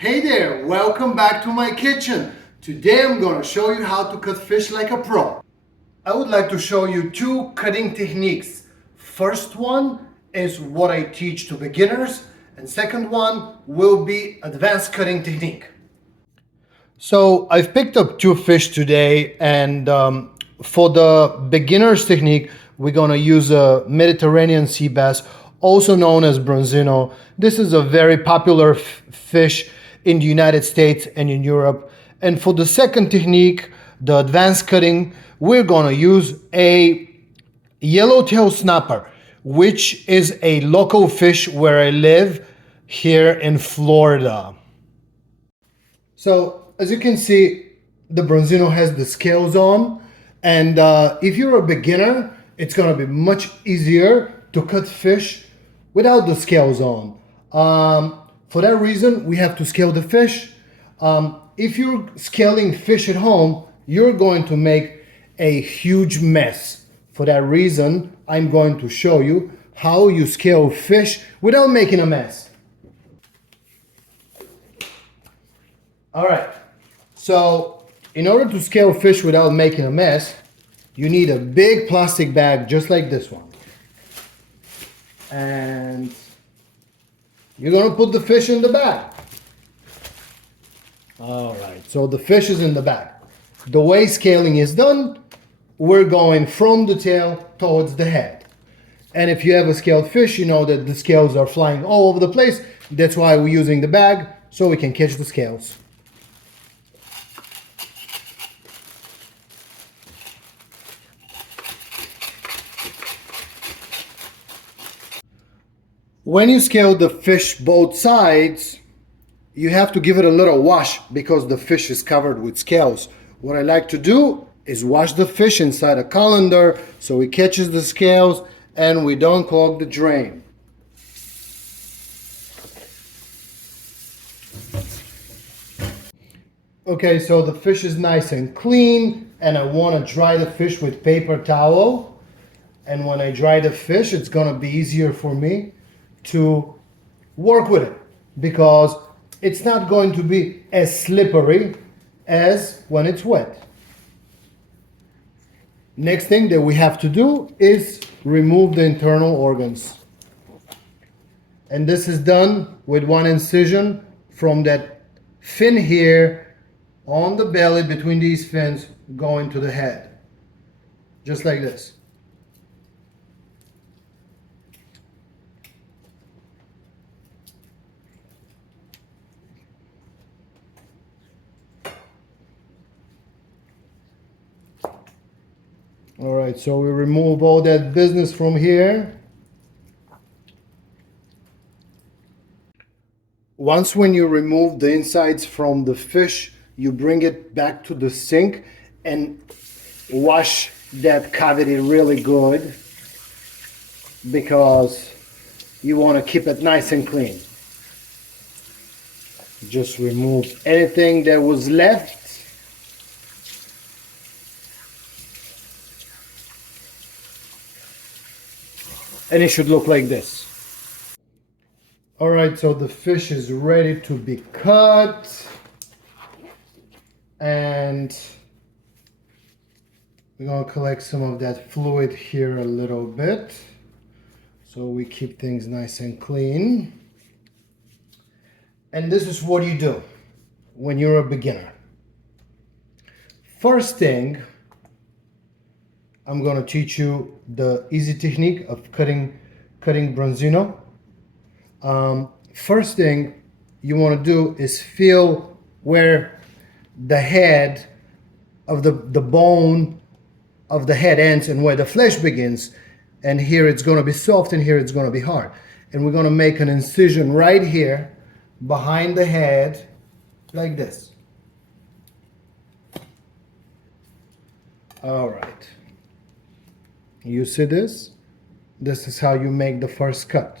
Hey there, welcome back to my kitchen. Today I'm gonna show you how to cut fish like a pro. I would like to show you two cutting techniques. First one is what I teach to beginners, and second one will be advanced cutting technique. So I've picked up two fish today, and for the beginner's technique, we're gonna use a Mediterranean sea bass, also known as bronzino. This is a very popular fish in the United States and in Europe. And for the second technique, the advanced cutting, we're gonna use a yellowtail snapper, which is a local fish where I live here in Florida. So as you can see, the bronzino has the scales on, and if you're a beginner, it's gonna be much easier to cut fish without the scales on. For that reason, we have to scale the fish. If you're scaling fish at home, you're going to make a huge mess. For that reason, I'm going to show you how you scale fish without making a mess. All right, so in order to scale fish without making a mess, you need a big plastic bag just like this one. And you're gonna put the fish in the bag. All right, so the fish is in the bag. The way scaling is done, we're going from the tail towards the head. And if you have a scaled fish, you know that the scales are flying all over the place. That's why we're using the bag, so we can catch the scales. When you scale the fish both sides, you have to give it a little wash because the fish is covered with scales. What I like to do is wash the fish inside a colander so it catches the scales and we don't clog the drain. Okay, so the fish is nice and clean, and I want to dry the fish with paper towel. And when I dry the fish, it's going to be easier for me to work with it because it's not going to be as slippery as when it's wet. Next thing that we have to do is remove the internal organs. And this is done with one incision from that fin here on the belly between these fins going to the head. Just like this. All right, so we remove all that business from here. Once when you remove the insides from the fish, you bring it back to the sink and wash that cavity really good because you want to keep it nice and clean. Just remove anything that was left. And it should look like this. All right, so the fish is ready to be cut. And we're gonna collect some of that fluid here a little bit so we keep things nice and clean. And this is what you do when you're a beginner. First thing, I'm going to teach you the easy technique of cutting bronzino. First thing you want to do is feel where the head of the bone of the head ends and where the flesh begins. And here it's going to be soft and here it's going to be hard. And we're going to make an incision right here behind the head like this. All right. You see this? This is how you make the first cut.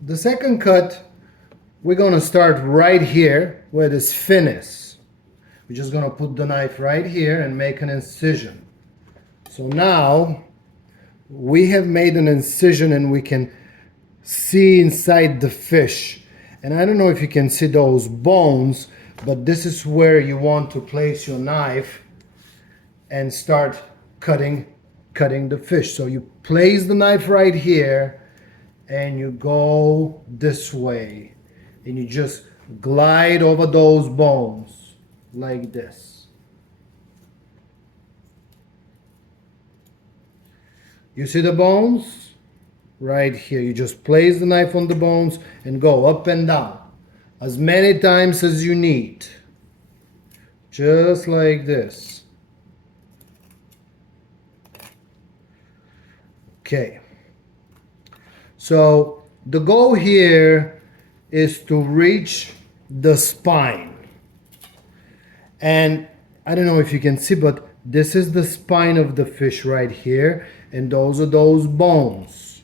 The second cut, we're going to start right here where this fin is. We're just going to put the knife right here and make an incision. So now we have made an incision and we can see inside the fish. And I don't know if you can see those bones, but this is where you want to place your knife and start cutting the fish. So you place the knife right here and you go this way and you just glide over those bones like this. You see the bones? Right here. You just place the knife on the bones and go up and down as many times as you need. Just like this. Okay. So the goal here is to reach the spine. And I don't know if you can see, but this is the spine of the fish right here, and those are those bones.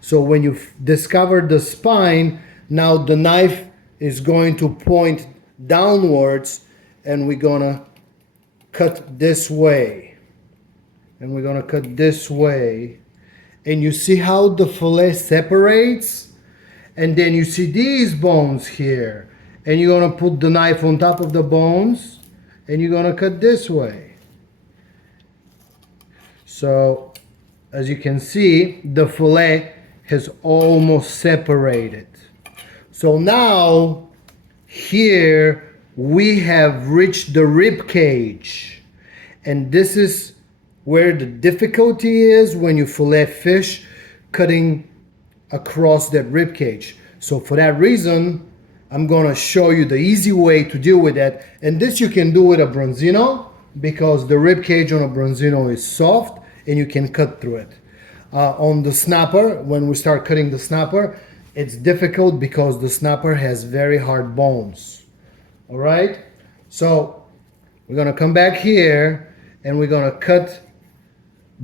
So when you discover the spine, now the knife is going to point downwards, and we're gonna cut this way. And we're gonna cut this way. And you see how the fillet separates? And then you see these bones here. And you're gonna put the knife on top of the bones, and you're gonna cut this way. So, as you can see, the fillet has almost separated. So now, here we have reached the rib cage. And this is where the difficulty is when you fillet fish, cutting across that rib cage. So for that reason, I'm gonna show you the easy way to deal with that. And this you can do with a bronzino, because the rib cage on a bronzino is soft and you can cut through it. On the snapper, when we start cutting the snapper, it's difficult because the snapper has very hard bones. All right, so we're gonna come back here and we're gonna cut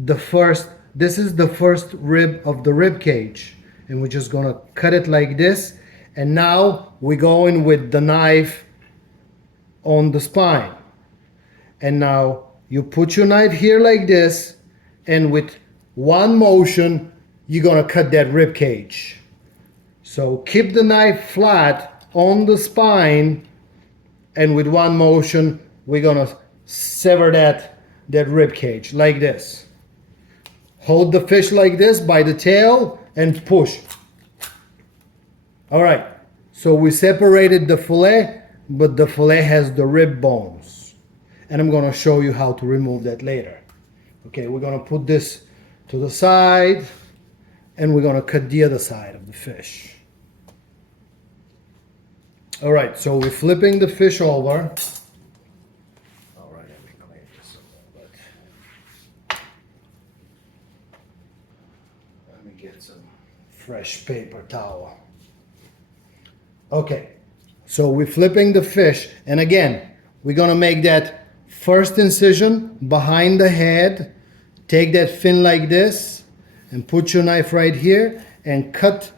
the first, this is the first rib of the rib cage, and we're just gonna cut it like this. And now we're going with the knife on the spine. And now you put your knife here like this, and with one motion you're gonna cut that rib cage. So keep the knife flat on the spine, and with one motion we're gonna sever that rib cage like this. Hold the fish like this by the tail and push. All right, so we separated the fillet, but the fillet has the rib bones. And I'm gonna show you how to remove that later. Okay, we're gonna put this to the side, and we're gonna cut the other side of the fish. All right, so we're flipping the fish over. All right, let me clean this a little bit. Let me get some fresh paper towel. Okay, so we're flipping the fish, and again, we're gonna make that first incision behind the head. Take that fin like this, and put your knife right here, and cut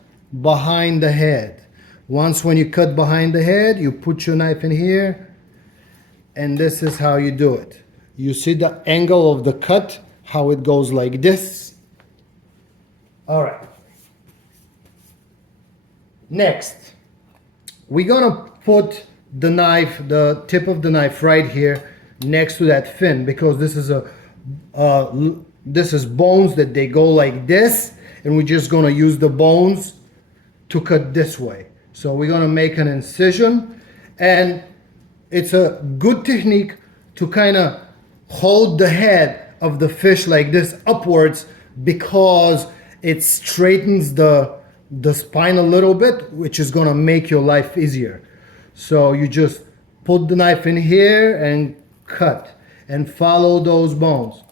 behind the head. Once when you cut behind the head, you put your knife in here, and this is how you do it. You see the angle of the cut, how it goes like this. All right. Next, we're gonna put the knife, the tip of the knife right here next to that fin, because this is bones that they go like this, and we're just gonna use the bones to cut this way. So we're gonna make an incision, and it's a good technique to kind of hold the head of the fish like this upwards, because it straightens the spine a little bit, which is gonna make your life easier. So you just put the knife in here and cut, and follow those bones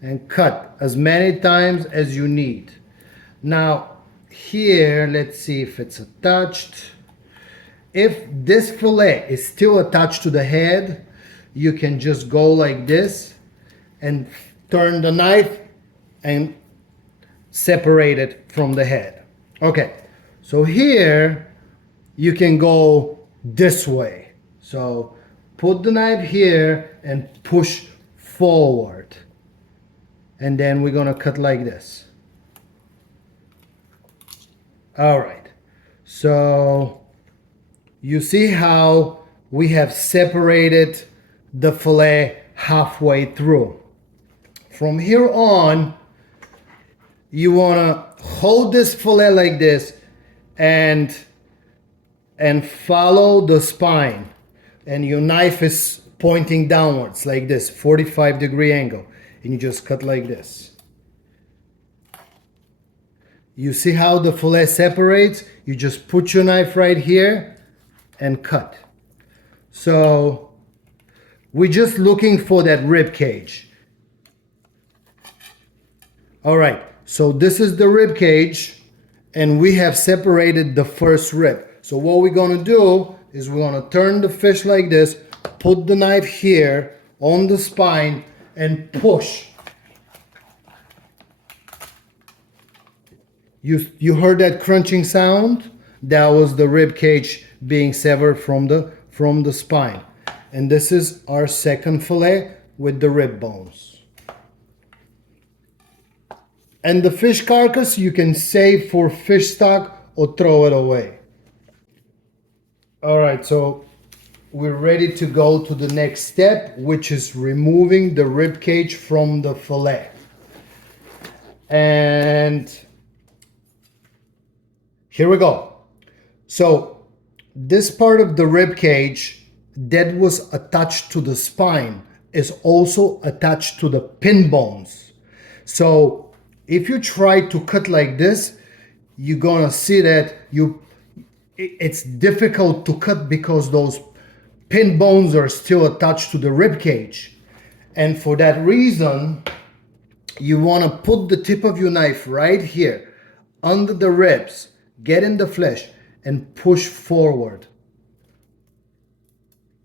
and cut as many times as you need. Now here, let's see if it's attached. If this fillet is still attached to the head, you can just go like this and turn the knife and separate it from the head. Okay, so here you can go this way. So put the knife here and push forward, and then we're gonna cut like this. All right, so You see how we have separated the fillet halfway through. From here on, you want to hold this fillet like this and follow the spine. And your knife is pointing downwards like this, 45-degree angle. And you just cut like this. You see how the fillet separates? You just put your knife right here and cut. So we're just looking for that rib cage. All right, so this is the rib cage and we have separated the first rib. So what we're gonna do is we're gonna turn the fish like this, put the knife here on the spine and push. You heard that crunching sound? That was the rib cage being severed from the spine. And this is our second fillet with the rib bones. And the fish carcass you can save for fish stock or throw it away. All right, so we're ready to go to the next step, which is removing the rib cage from the fillet. And here we go. So this part of the rib cage that was attached to the spine is also attached to the pin bones. So if you try to cut like this, you're gonna see that it's difficult to cut because those pin bones are still attached to the rib cage. And for that reason, you wanna put the tip of your knife right here under the ribs, get in the flesh and push forward.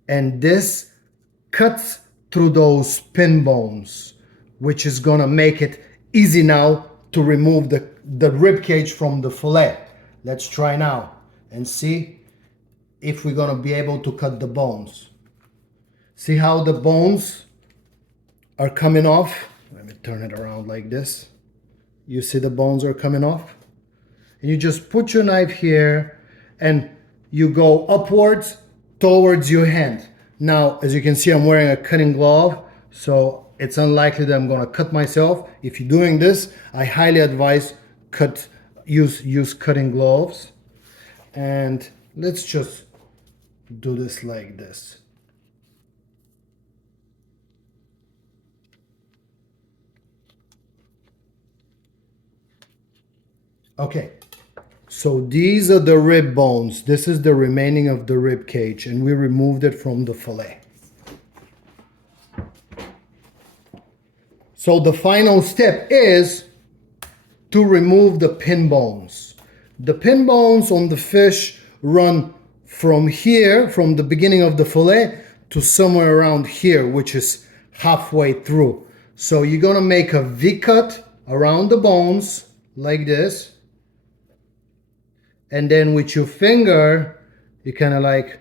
And this cuts through those pin bones, which is gonna make it easy now to remove the rib cage from the fillet. Let's try now and see if we're gonna be able to cut the bones. See how the bones are coming off? Let me turn it around like this. You see the bones are coming off? And you just put your knife here and you go upwards towards your hand. Now, as you can see, I'm wearing a cutting glove, so it's unlikely that I'm gonna cut myself. If you're doing this, I highly advise use cutting gloves. And let's just do this like this. Okay, so these are the rib bones. This is the remaining of the rib cage, and we removed it from the fillet. So the final step is to remove the pin bones. The pin bones on the fish run from here, from the beginning of the fillet, to somewhere around here, which is halfway through. So you're gonna make a V cut around the bones like this. And then with your finger, you kind of like,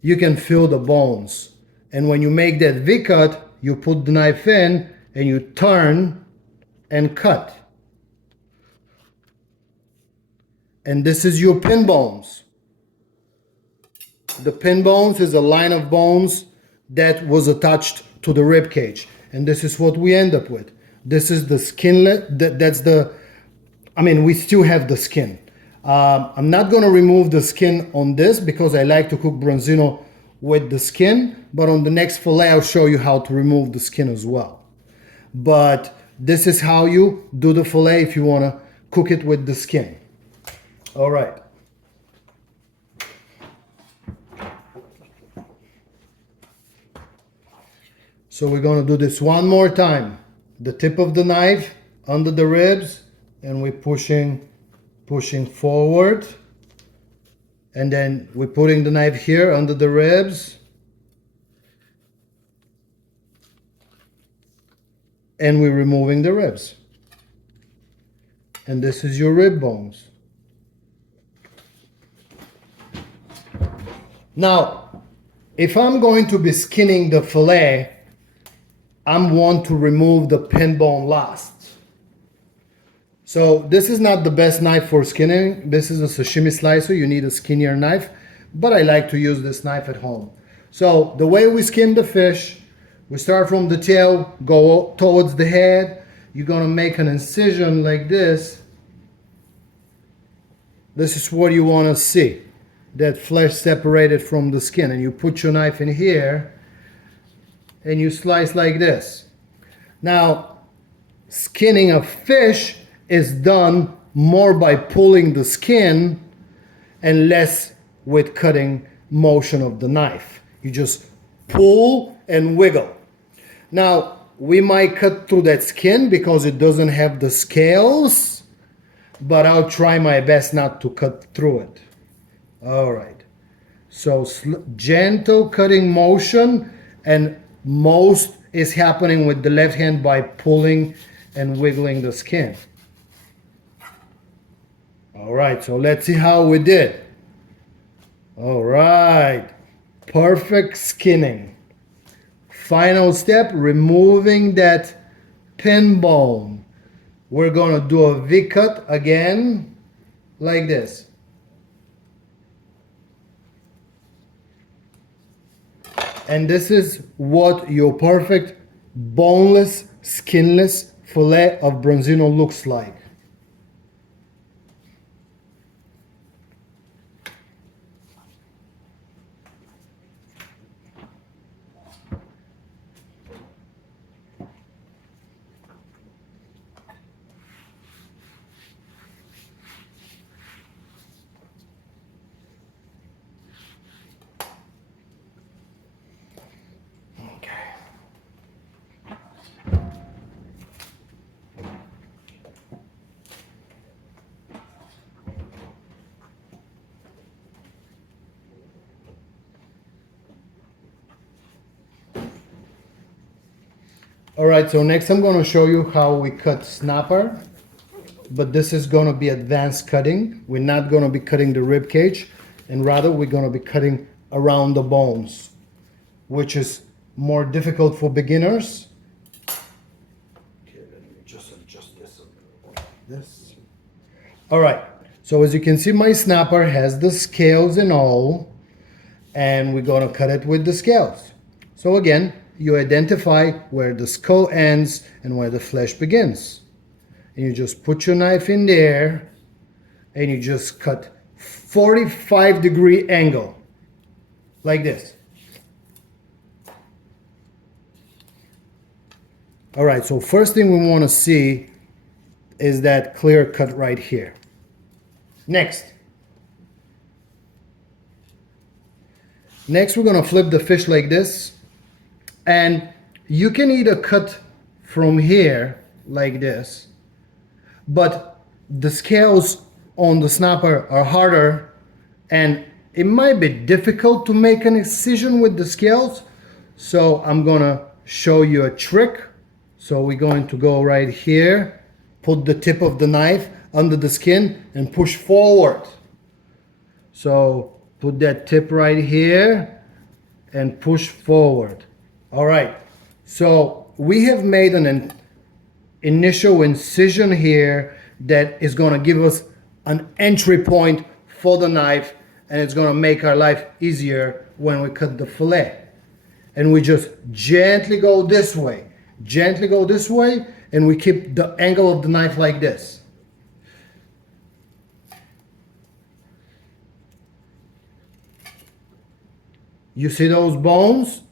you can feel the bones. And when you make that V cut, you put the knife in and you turn and cut. And this is your pin bones. The pin bones is a line of bones that was attached to the rib cage. And this is what we end up with. This is the skinlet, we still have the skin. I'm not gonna remove the skin on this because I like to cook branzino with the skin, but on the next fillet I'll show you how to remove the skin as well. But this is how you do the fillet if you wanna cook it with the skin. All right. So we're gonna do this one more time. The tip of the knife under the ribs, and we're pushing forward. And then we're putting the knife here under the ribs. And we're removing the ribs. And this is your rib bones. Now, if I'm going to be skinning the fillet, I'm want to remove the pin bone last. So this is not the best knife for skinning. This is a sashimi slicer. You need a skinnier knife, but I like to use this knife at home. So the way we skin the fish, we start from the tail, go towards the head. You're gonna make an incision like this. This is what you wanna see, that flesh separated from the skin. And you put your knife in here and you slice like this. Now, skinning a fish is done more by pulling the skin and less with cutting motion of the knife. You just pull and wiggle. Now, we might cut through that skin because it doesn't have the scales, but I'll try my best not to cut through it. All right. So gentle cutting motion, and most is happening with the left hand by pulling and wiggling the skin. All right, so let's see how we did. All right, perfect skinning. Final step, removing that pin bone. We're gonna do a V cut again, like this. And this is what your perfect boneless, skinless fillet of Bronzino looks like. All right, so next I'm going to show you how we cut snapper, but this is going to be advanced cutting. We're not going to be cutting the rib cage, and rather we're going to be cutting around the bones, which is more difficult for beginners. Okay, let me just adjust this like this. All right, so as you can see, my snapper has the scales and all, and we're going to cut it with the scales. So again, you identify where the skull ends and where the flesh begins. And you just put your knife in there and you just cut 45-degree angle, like this. All right, so first thing we want to see is that clear cut right here. Next, we're going to flip the fish like this. And you can either cut from here like this, but the scales on the snapper are harder and it might be difficult to make an incision with the scales. So I'm gonna show you a trick. So we're going to go right here, put the tip of the knife under the skin and push forward. So put that tip right here and push forward. All right, so we have made an initial incision here that is going to give us an entry point for the knife, and it's going to make our life easier when we cut the fillet. And we just gently go this way, and we keep the angle of the knife like this. You see those bones?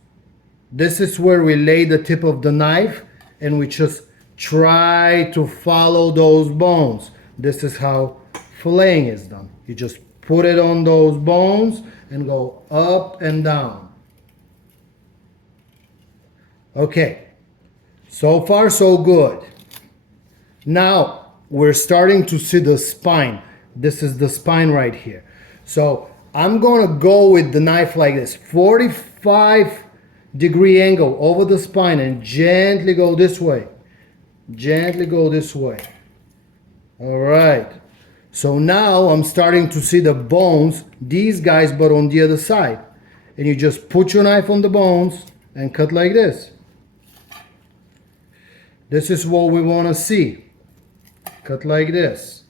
This is where we lay the tip of the knife and we just try to follow those bones. This is how filleting is done. You just put it on those bones and go up and down. Okay, so far so good. Now we're starting to see the spine. This is the spine right here. So I'm gonna go with the knife like this, 45-degree angle over the spine, and gently go this way. Gently go this way. All right. So now I'm starting to see the bones, these guys, but on the other side. And you just put your knife on the bones and cut like this. This is what we want to see. cut like this.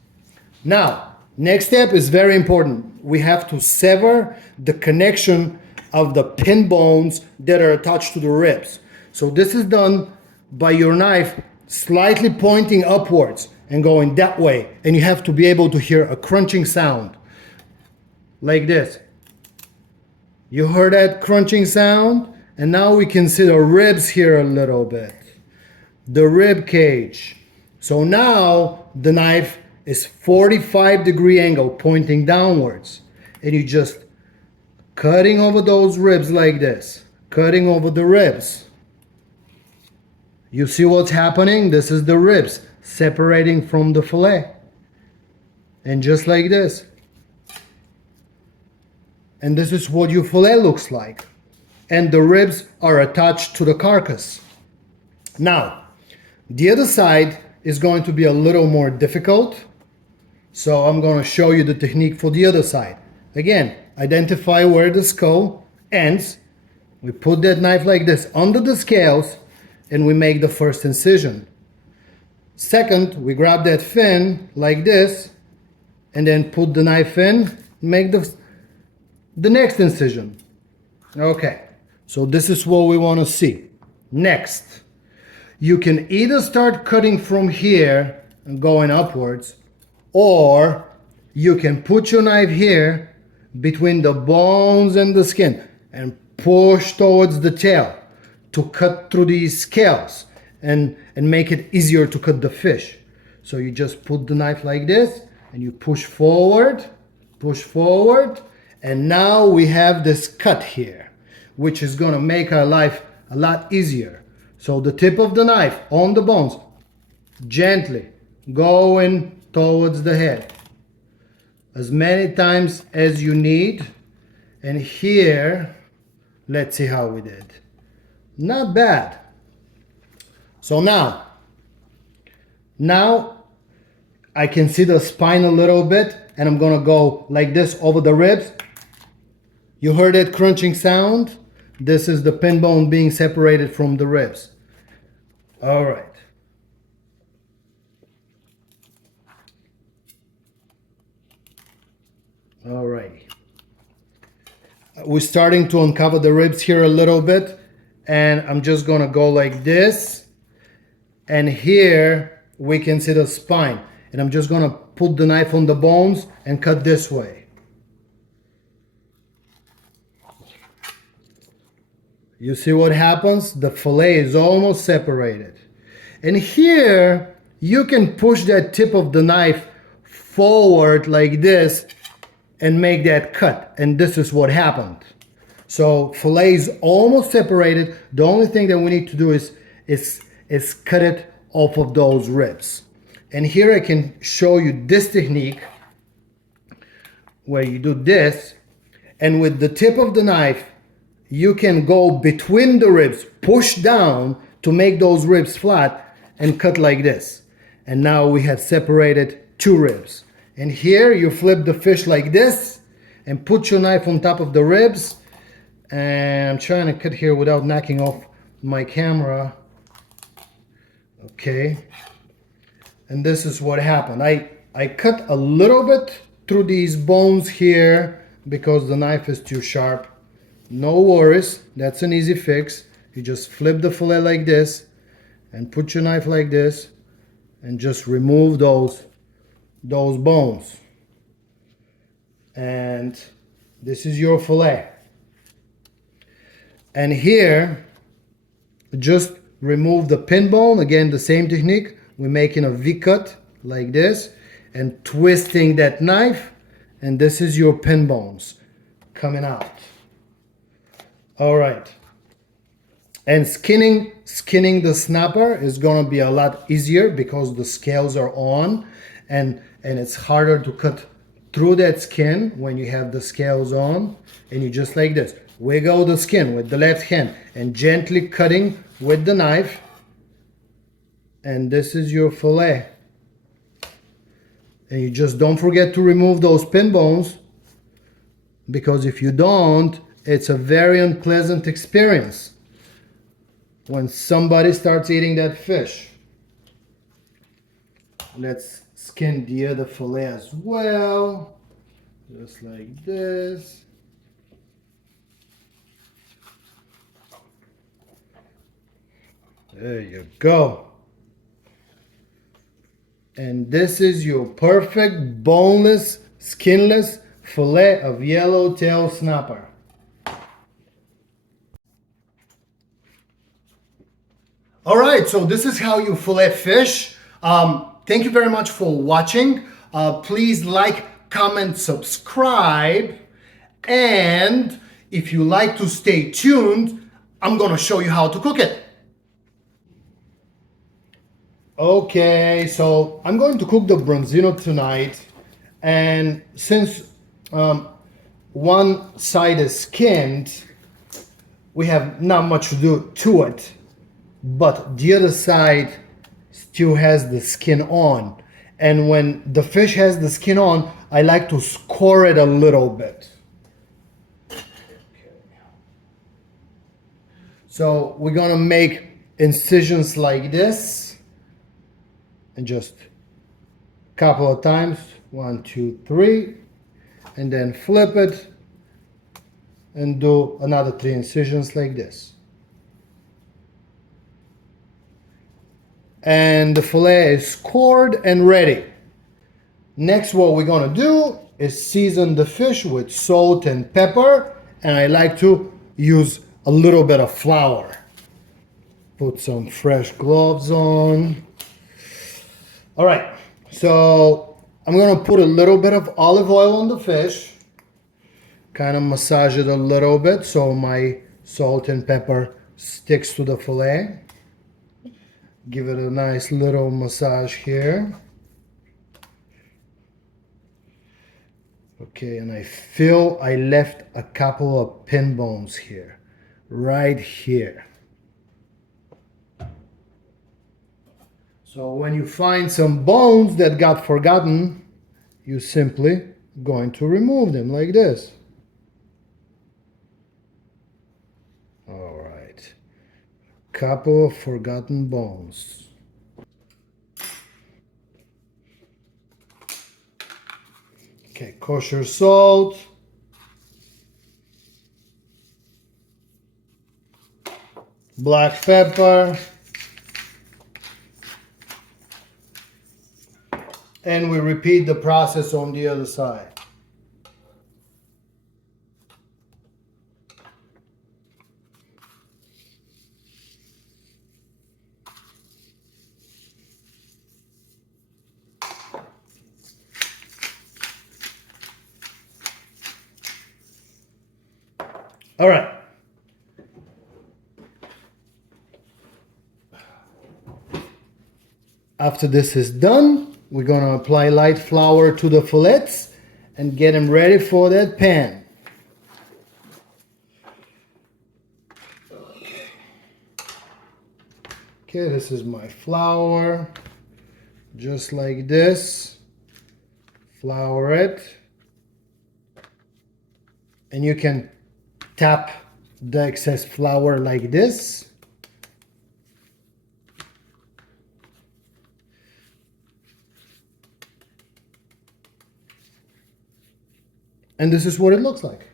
Now, next step is very important. We have to sever the connection of the pin bones that are attached to the ribs. So this is done by your knife slightly pointing upwards and going that way. And you have to be able to hear a crunching sound like this. You heard that crunching sound? And now we can see the ribs here a little bit. The rib cage. So now the knife is 45-degree angle pointing downwards. And you just cutting over those ribs like this. Cutting over the ribs. You see what's happening? This is the ribs separating from the fillet. And just like this. And this is what your fillet looks like. And the ribs are attached to the carcass. Now, the other side is going to be a little more difficult. So I'm going to show you the technique for the other side. Again, identify where the skull ends. We put that knife like this under the scales and we make the first incision. Second, we grab that fin like this and then put the knife in, make the next incision. Okay, so this is what we want to see. Next, you can either start cutting from here and going upwards, or you can put your knife here between the bones and the skin and push towards the tail to cut through these scales and make it easier to cut the fish. So you just put the knife like this and you push forward, and now we have this cut here, which is going to make our life a lot easier. So the tip of the knife on the bones, gently going towards the head. As many times as you need. And here, let's see how we did. Not bad. So now I can see the spine a little bit, and I'm gonna go like this over the ribs. You heard that crunching sound? This is the pin bone being separated from the ribs. All right. All right. We're starting to uncover the ribs here a little bit, and I'm just gonna go like this, and here we can see the spine, and I'm just gonna put the knife on the bones and cut this way. You see what happens? The fillet is almost separated. And here you can push that tip of the knife forward like this and make that cut. And this is what happened. So fillet is almost separated. The only thing that we need to do is cut it off of those ribs. And here I can show you this technique where you do this, and with the tip of the knife you can go between the ribs, push down to make those ribs flat, and cut like this. And now we have separated two ribs. And here you flip the fish like this and put your knife on top of the ribs. And I'm trying to cut here without knocking off my camera. Okay. And this is what happened. I cut a little bit through these bones here because the knife is too sharp. No worries, that's an easy fix. You just flip the fillet like this and put your knife like this and just remove those bones. And this is your fillet. And here, just remove the pin bone. Again, the same technique. We're making a V cut like this and twisting that knife, and this is your pin bones coming out. All right. And skinning the snapper is going to be a lot easier because the scales are on, and it's harder to cut through that skin when you have the scales on. And you just like this, wiggle the skin with the left hand and gently cutting with the knife. And this is your fillet. And you just don't forget to remove those pin bones, because if you don't, it's a very unpleasant experience when somebody starts eating that fish. Let's skin the other fillet as well, just like this. There you go. And this is your perfect boneless, skinless fillet of yellowtail snapper. All right, so this is how you fillet fish. Thank you very much for watching. Please like, comment, subscribe. And if you like to stay tuned, I'm gonna show you how to cook it. Okay, so I'm going to cook the bronzino tonight. And since one side is skinned, we have not much to do to it. But the other side still has the skin on. And when the fish has the skin on, I like to score it a little bit. So we're gonna make incisions like this, and just a couple of times, 1, 2, 3, and then flip it and do another 3 incisions like this. And the fillet is scored and ready. Next, what we're gonna do is season the fish with salt and pepper, and I like to use a little bit of flour. Put some fresh gloves on. All right, so I'm gonna put a little bit of olive oil on the fish, kind of massage it a little bit so my salt and pepper sticks to the fillet. Give it a nice little massage here. Okay, and I left a couple of pin bones here, right here. So when you find some bones that got forgotten, you simply going to remove them like this. All right, couple of forgotten bones. Okay, kosher salt. Black pepper. And we repeat the process on the other side. All right. After this is done, we're gonna apply light flour to the fillets and get them ready for that pan. Okay, this is my flour. Just like this. Flour it. And you can tap the excess flour like this. And this is what it looks like.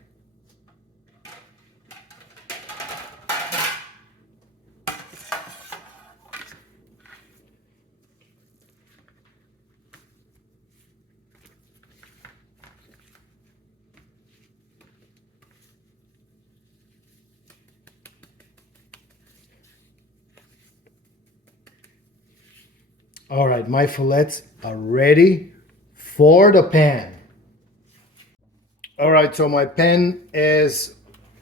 All right, my fillets are ready for the pan. All right, so my pan is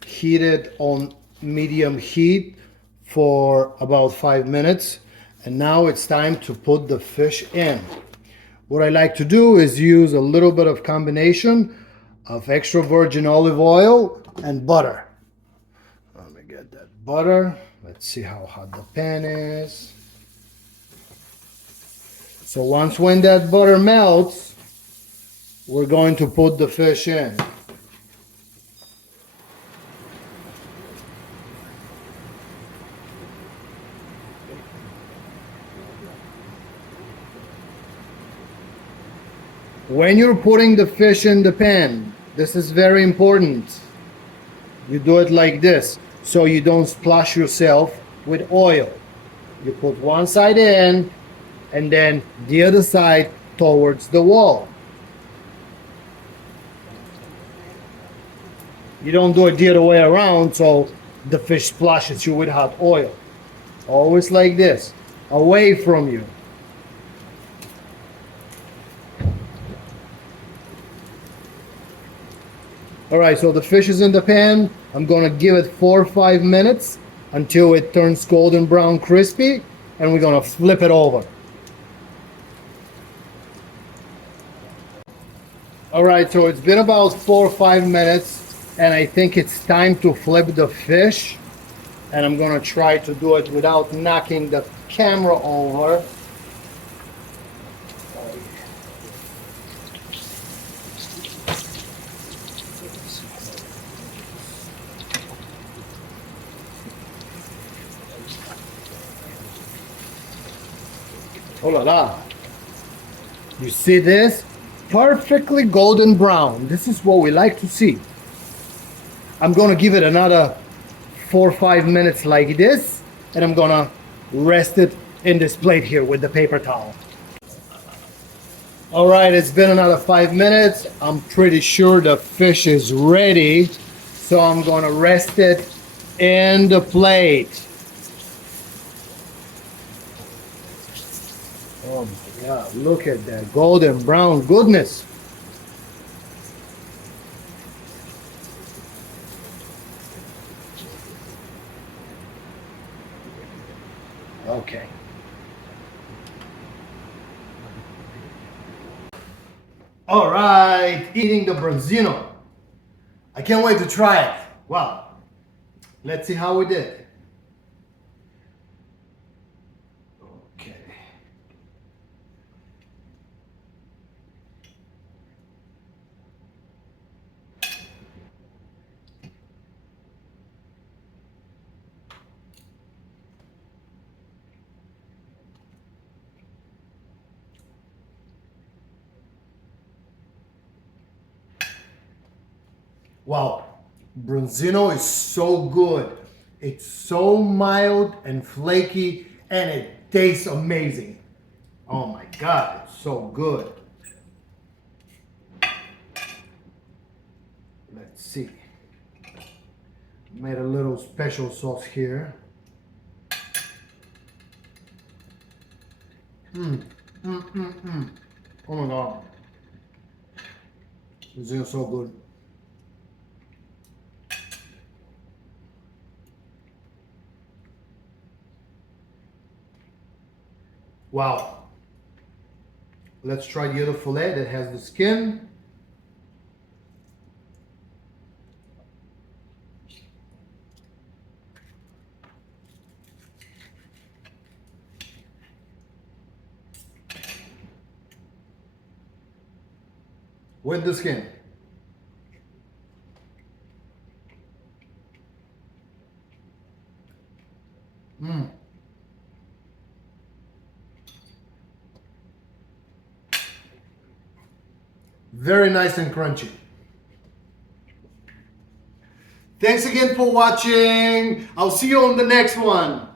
heated on medium heat for about 5 minutes. And now it's time to put the fish in. What I like to do is use a little bit of combination of extra virgin olive oil and butter. Let me get that butter. Let's see how hot the pan is. So when that butter melts, we're going to put the fish in. When you're putting the fish in the pan, this is very important. You do it like this so you don't splash yourself with oil. You put one side in and then the other side towards the wall. You don't do it the other way around so the fish splashes you with hot oil. Always like this, away from you. All right, so the fish is in the pan. I'm gonna give it 4 or 5 minutes until it turns golden brown crispy, and we're gonna flip it over. All right, so it's been about 4 or 5 minutes, and I think it's time to flip the fish. And I'm gonna try to do it without knocking the camera over. Oh la la. You see this? Perfectly golden brown. This is what we like to see. I'm gonna give it another 4 or 5 minutes like this, and I'm gonna rest it in this plate here with the paper towel. All right, it's been another 5 minutes. I'm pretty sure the fish is ready, so I'm gonna rest it in the plate. Oh my God, look at that golden brown goodness. Okay. All right, eating the bronzino. I can't wait to try it. Wow. Let's see how we did. Okay. Wow, bronzino is so good. It's so mild and flaky, and it tastes amazing. Oh my God, it's so good. Let's see. Made a little special sauce here. Oh my God. This is so good. Wow. Let's try the other fillet that has the skin. With the skin. Very nice and crunchy. Thanks again for watching. I'll see you on the next one.